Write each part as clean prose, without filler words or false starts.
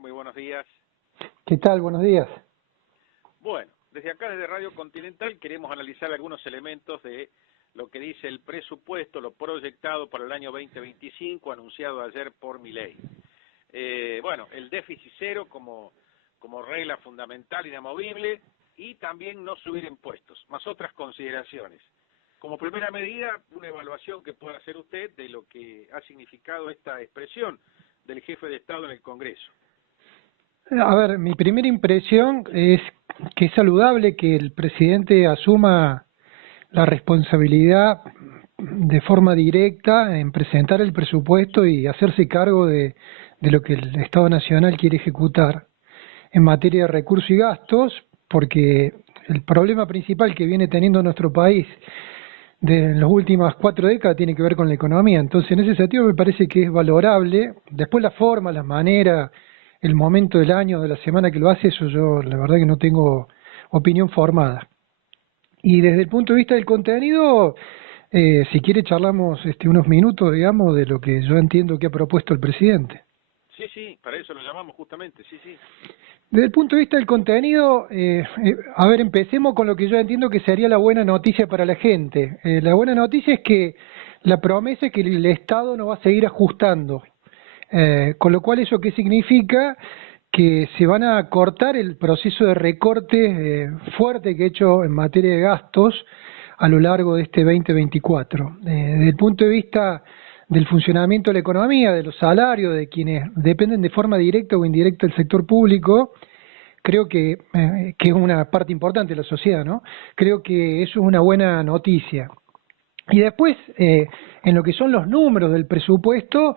Muy buenos días. ¿Qué tal? Buenos días. Bueno, desde acá, desde Radio Continental, queremos analizar algunos elementos de lo que dice el presupuesto, lo proyectado para el año 2025, anunciado ayer por Milei. Bueno, el déficit cero como regla fundamental, inamovible, y también no subir impuestos, más otras consideraciones. Como primera medida, una evaluación que pueda hacer usted de lo que ha significado esta expresión del jefe de Estado en el Congreso. A ver, mi primera impresión es que es saludable que el presidente asuma la responsabilidad de forma directa en presentar el presupuesto y hacerse cargo de lo que el Estado Nacional quiere ejecutar en materia de recursos y gastos, porque el problema principal que viene teniendo nuestro país de las últimas 4 décadas tiene que ver con la economía. Entonces, en ese sentido me parece que es valorable. Después la forma, la manera, el momento del año, de la semana que lo hace, eso yo la verdad que no tengo opinión formada. Y desde el punto de vista del contenido, si quiere charlamos unos minutos, digamos, de lo que yo entiendo que ha propuesto el presidente. Sí, para eso lo llamamos justamente, sí. Desde el punto de vista del contenido, a ver, empecemos con lo que yo entiendo que sería la buena noticia para la gente. La buena noticia es que la promesa es que el Estado no va a seguir ajustando, con lo cual ¿eso qué significa? Que se van a cortar el proceso de recorte fuerte que ha hecho en materia de gastos a lo largo de este 2024. Desde el punto de vista del funcionamiento de la economía, de los salarios, de quienes dependen de forma directa o indirecta del sector público, creo que es una parte importante de la sociedad, ¿no? Creo que eso es una buena noticia. Y después, en lo que son los números del presupuesto,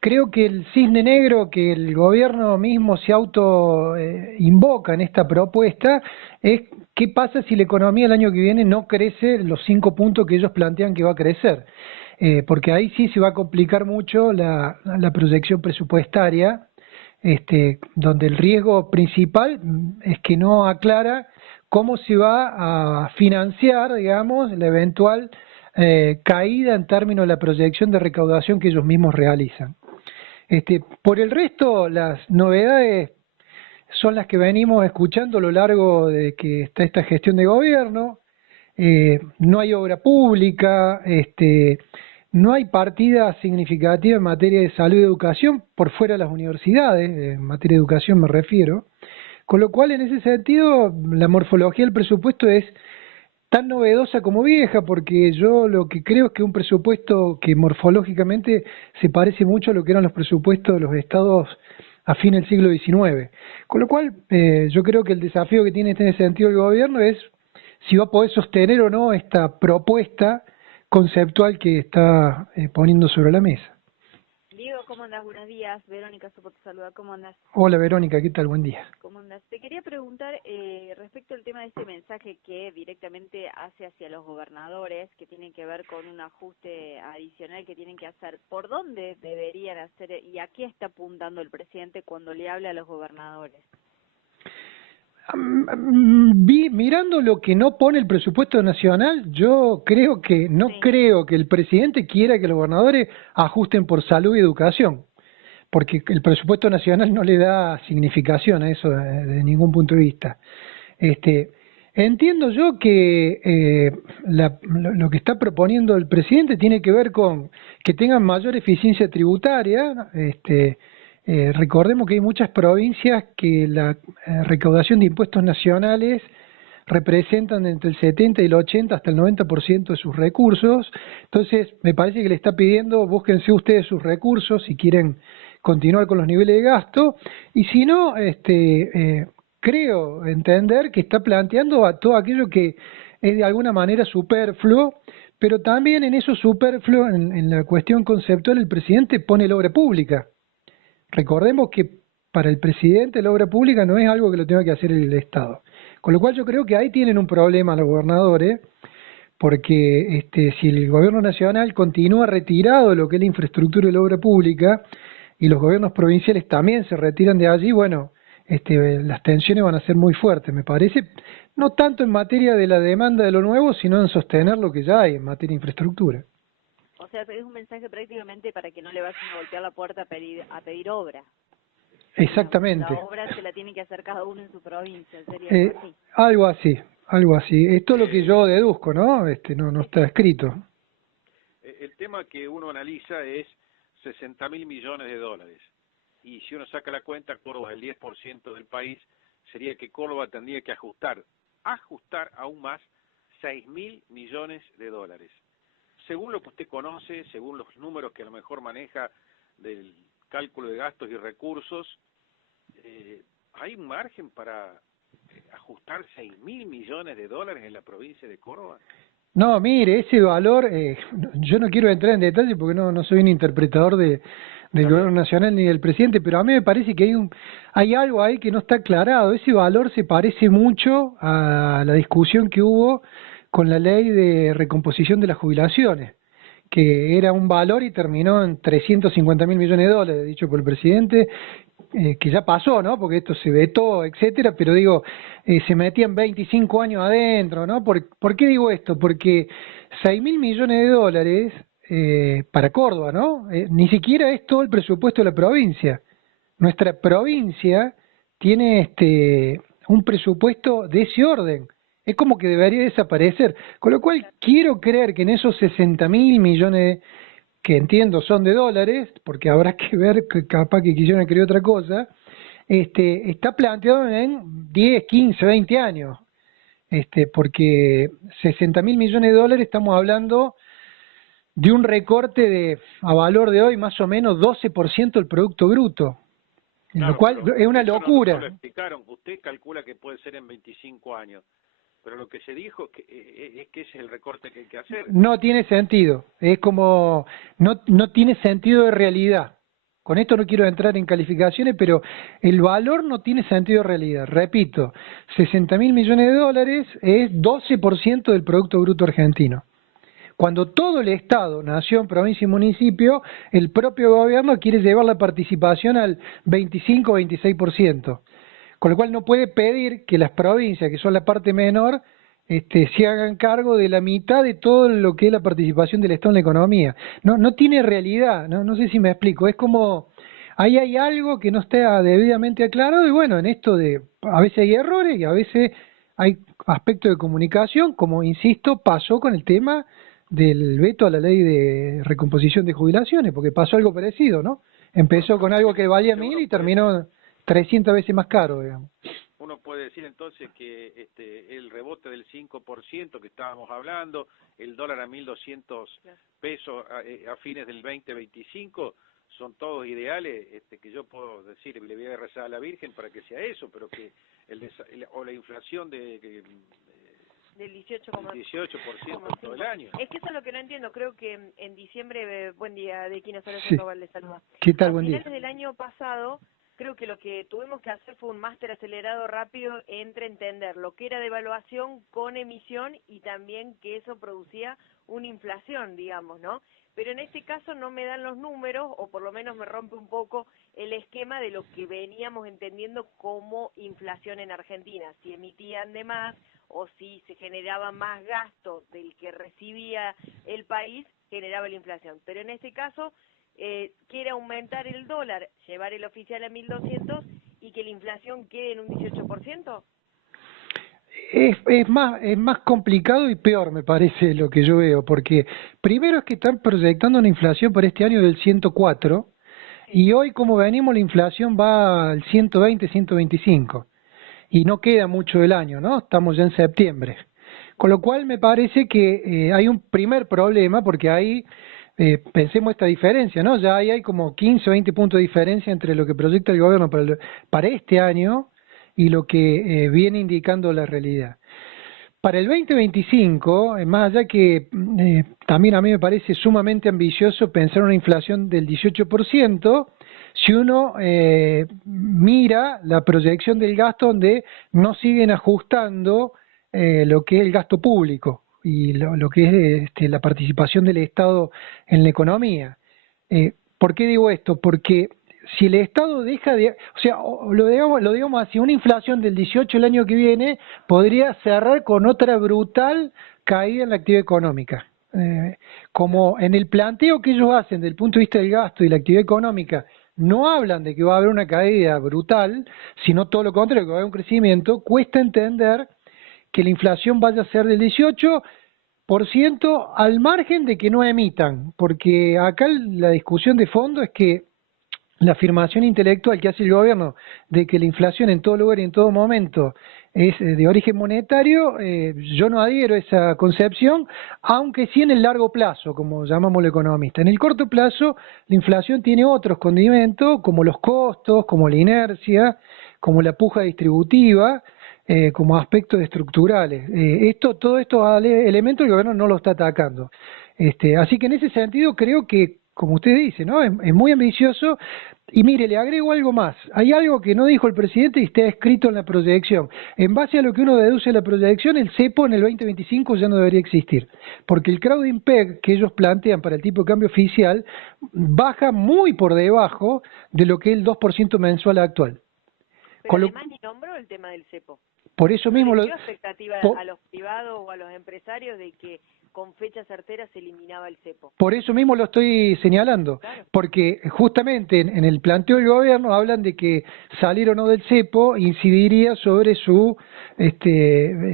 creo que el cisne negro que el gobierno mismo se auto invoca en esta propuesta es qué pasa si la economía el año que viene no crece los 5 puntos que ellos plantean que va a crecer. Porque ahí sí se va a complicar mucho la proyección presupuestaria, donde el riesgo principal es que no aclara cómo se va a financiar, digamos, la eventual caída en términos de la proyección de recaudación que ellos mismos realizan. Por el resto, las novedades son las que venimos escuchando a lo largo de que está esta gestión de gobierno. No hay obra pública, no hay partida significativa en materia de salud y educación por fuera de las universidades, en materia de educación me refiero, con lo cual en ese sentido la morfología del presupuesto es tan novedosa como vieja, porque yo lo que creo es que un presupuesto que morfológicamente se parece mucho a lo que eran los presupuestos de los estados a fin del siglo XIX. Con lo cual, yo creo que el desafío que tiene en ese sentido el gobierno es si va a poder sostener o no esta propuesta conceptual que está poniendo sobre la mesa. Diego, ¿cómo andas? Buenos días. Verónica Sopo te saluda. ¿Cómo andas? Hola Verónica, ¿qué tal? Buen día. ¿Cómo andas? Te quería preguntar respecto al tema de este mensaje que directamente hace hacia los gobernadores, que tiene que ver con un ajuste adicional que tienen que hacer. ¿Por dónde deberían hacer y a qué está apuntando el presidente cuando le habla a los gobernadores? Mirando lo que no pone el presupuesto nacional, yo creo que creo que el presidente quiera que los gobernadores ajusten por salud y educación, porque el presupuesto nacional no le da significación a eso de ningún punto de vista. Entiendo yo que lo que está proponiendo el presidente tiene que ver con que tengan mayor eficiencia tributaria. Recordemos que hay muchas provincias que la recaudación de impuestos nacionales representan entre el 70 y el 80 hasta el 90% de sus recursos. Entonces, me parece que le está pidiendo, búsquense ustedes sus recursos si quieren continuar con los niveles de gasto, y si no, creo entender que está planteando a todo aquello que es de alguna manera superfluo, pero también en eso superfluo, en la cuestión conceptual, el presidente pone la obra pública. Recordemos que para el presidente la obra pública no es algo que lo tenga que hacer el Estado. Con lo cual yo creo que ahí tienen un problema los gobernadores, porque si el gobierno nacional continúa retirado de lo que es la infraestructura y la obra pública, y los gobiernos provinciales también se retiran de allí, bueno, las tensiones van a ser muy fuertes, me parece, no tanto en materia de la demanda de lo nuevo, sino en sostener lo que ya hay en materia de infraestructura. O sea, es un mensaje prácticamente para que no le vayan a golpear la puerta a pedir obra. Exactamente. La obra se la tiene que hacer cada uno en su provincia, sería algo así. Algo así. Esto es lo que yo deduzco, ¿no? No está escrito. El tema que uno analiza es 60.000 millones de dólares. Y si uno saca la cuenta, Córdoba es el 10% del país, sería que Córdoba tendría que ajustar aún más 6.000 millones de dólares. Según lo que usted conoce, según los números que a lo mejor maneja del cálculo de gastos y recursos, ¿hay un margen para ajustar 6.000 millones de dólares en la provincia de Córdoba? No, mire, ese valor, yo no quiero entrar en detalle porque no soy un interpretador del gobierno nacional ni del presidente, pero a mí me parece que hay algo ahí que no está aclarado. Ese valor se parece mucho a la discusión que hubo con la ley de recomposición de las jubilaciones, que era un valor y terminó en 350.000 millones de dólares, dicho por el presidente, que ya pasó, ¿no? Porque esto se vetó, etcétera, pero digo, se metían 25 años adentro, ¿no? ¿Por qué digo esto? Porque 6.000 millones de dólares para Córdoba, ¿no? Ni siquiera es todo el presupuesto de la provincia. Nuestra provincia tiene un presupuesto de ese orden. Es como que debería desaparecer. Con lo cual, quiero creer que en esos 60.000 millones que entiendo son de dólares, porque habrá que ver que capaz que quisieron creer otra cosa, está planteado en 10, 15, 20 años, porque 60.000 millones de dólares estamos hablando de un recorte a valor de hoy más o menos 12% del Producto Bruto, Claro, lo cual es una locura. No lo explicaron. Usted calcula que puede ser en 25 años. Pero lo que se dijo es que ese es el recorte que hay que hacer. No tiene sentido, es como, no tiene sentido de realidad. Con esto no quiero entrar en calificaciones, pero el valor no tiene sentido de realidad. Repito, 60.000 millones de dólares es 12% del Producto Bruto Argentino. Cuando todo el Estado, nación, provincia y municipio, el propio gobierno quiere llevar la participación al 25 o 26%. Con lo cual no puede pedir que las provincias, que son la parte menor, se hagan cargo de la mitad de todo lo que es la participación del Estado en la economía. No tiene realidad, no sé si me explico. Es como, ahí hay algo que no está debidamente aclarado y bueno, en esto a veces hay errores y a veces hay aspectos de comunicación, como insisto, pasó con el tema del veto a la ley de recomposición de jubilaciones, porque pasó algo parecido, ¿no? Empezó con algo que valía 1.000 y terminó 300 veces más caro, digamos. Uno puede decir entonces que el rebote del 5% que estábamos hablando, el dólar a 1.200 pesos a fines del 2025, son todos ideales, que yo puedo decir, le voy a rezar a la Virgen para que sea eso, pero que o la inflación del 18% todo el año. Es que eso es lo que no entiendo. Creo que en diciembre, buen día, de Quino Sales le saluda. ¿Qué tal? Buen día. A finales del año pasado, creo que lo que tuvimos que hacer fue un máster acelerado rápido entre entender lo que era devaluación con emisión y también que eso producía una inflación, digamos, ¿no? Pero en este caso no me dan los números, o por lo menos me rompe un poco el esquema de lo que veníamos entendiendo como inflación en Argentina, si emitían de más o si se generaba más gasto del que recibía el país, generaba la inflación. Pero en este caso quiere aumentar el dólar, llevar el oficial a 1.200 y que la inflación quede en un 18%. Es más complicado y peor, me parece, lo que yo veo, porque primero es que están proyectando una inflación para este año del 104, y hoy como venimos la inflación va al 120, 125, y no queda mucho del año, ¿no? Estamos ya en septiembre. Con lo cual me parece que hay un primer problema, porque ahí pensemos esta diferencia, ¿no? Ya hay como 15 o 20 puntos de diferencia entre lo que proyecta el gobierno para este año y lo que viene indicando la realidad. Para el 2025, más allá que también a mí me parece sumamente ambicioso pensar una inflación del 18%, si uno mira la proyección del gasto donde no siguen ajustando lo que es el gasto público y lo que es la participación del Estado en la economía. ¿Por qué digo esto? Porque si el Estado deja de, o sea, lo digamos así, una inflación del 18 el año que viene podría cerrar con otra brutal caída en la actividad económica. Como en el planteo que ellos hacen desde el punto de vista del gasto y la actividad económica no hablan de que va a haber una caída brutal, sino todo lo contrario, que va a haber un crecimiento, cuesta entender que la inflación vaya a ser del 18% al margen de que no emitan, porque acá la discusión de fondo es que la afirmación intelectual que hace el gobierno de que la inflación en todo lugar y en todo momento es de origen monetario, yo no adhiero a esa concepción, aunque sí en el largo plazo, como llamamos los economistas. En el corto plazo, la inflación tiene otros condimentos, como los costos, como la inercia, como la puja distributiva, como aspectos estructurales. Todos estos elementos el gobierno no lo está atacando. Así que en ese sentido creo que, como usted dice, ¿no? Es muy ambicioso. Y mire, le agrego algo más. Hay algo que no dijo el presidente y está escrito en la proyección. En base a lo que uno deduce de la proyección, el cepo en el 2025 ya no debería existir, porque el crowding peg que ellos plantean para el tipo de cambio oficial baja muy por debajo de lo que es el 2% mensual actual. Pero además ni nombró el tema del cepo. Por eso mismo ¿No le dio expectativa a los privados o a los empresarios de que con fecha certera se eliminaba el cepo? Por eso mismo lo estoy señalando, claro. Porque justamente en el planteo del gobierno hablan de que salir o no del cepo incidiría sobre su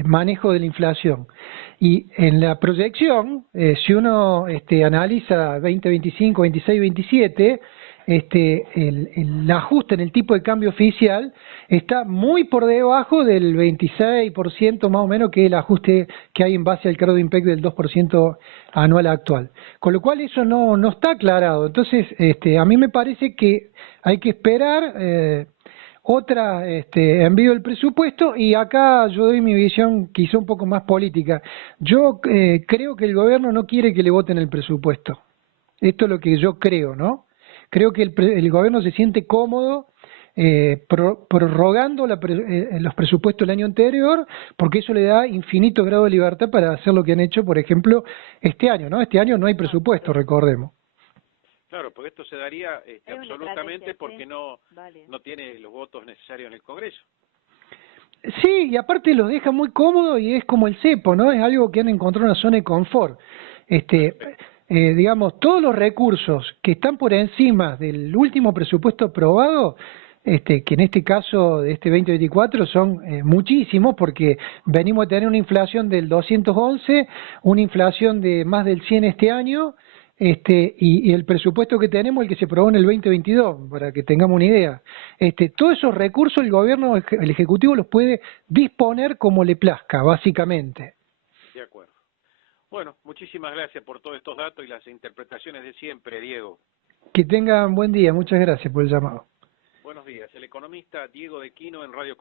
manejo de la inflación. Y en la proyección, si uno analiza 2025, 26, 27, el ajuste en el tipo de cambio oficial está muy por debajo del 26% más o menos, que es el ajuste que hay en base al crowding peg del 2% anual actual. Con lo cual eso no está aclarado. Entonces, a mí me parece que hay que esperar envío del presupuesto, y acá yo doy mi visión quizá un poco más política. Yo creo que el gobierno no quiere que le voten el presupuesto. Esto es lo que yo creo, ¿no? Creo que el gobierno se siente cómodo prorrogando los presupuestos del año anterior, porque eso le da infinito grado de libertad para hacer lo que han hecho, por ejemplo, este año, ¿no? Este año no hay presupuesto, recordemos. Claro, porque esto se daría absolutamente porque no tiene los votos necesarios en el Congreso. Sí, y aparte los deja muy cómodos y es como el cepo, ¿no? Es algo que han encontrado una zona de confort. Digamos, todos los recursos que están por encima del último presupuesto aprobado, que en este caso de este 2024 son muchísimos, porque venimos a tener una inflación del 211, una inflación de más del 100 este año, y el presupuesto que tenemos, el que se aprobó en el 2022, para que tengamos una idea. Todos esos recursos el gobierno, el Ejecutivo los puede disponer como le plazca, básicamente. De acuerdo. Bueno, muchísimas gracias por todos estos datos y las interpretaciones de siempre, Diego. Que tengan buen día, muchas gracias por el llamado. Buenos días, el economista Diego de Quino en Radio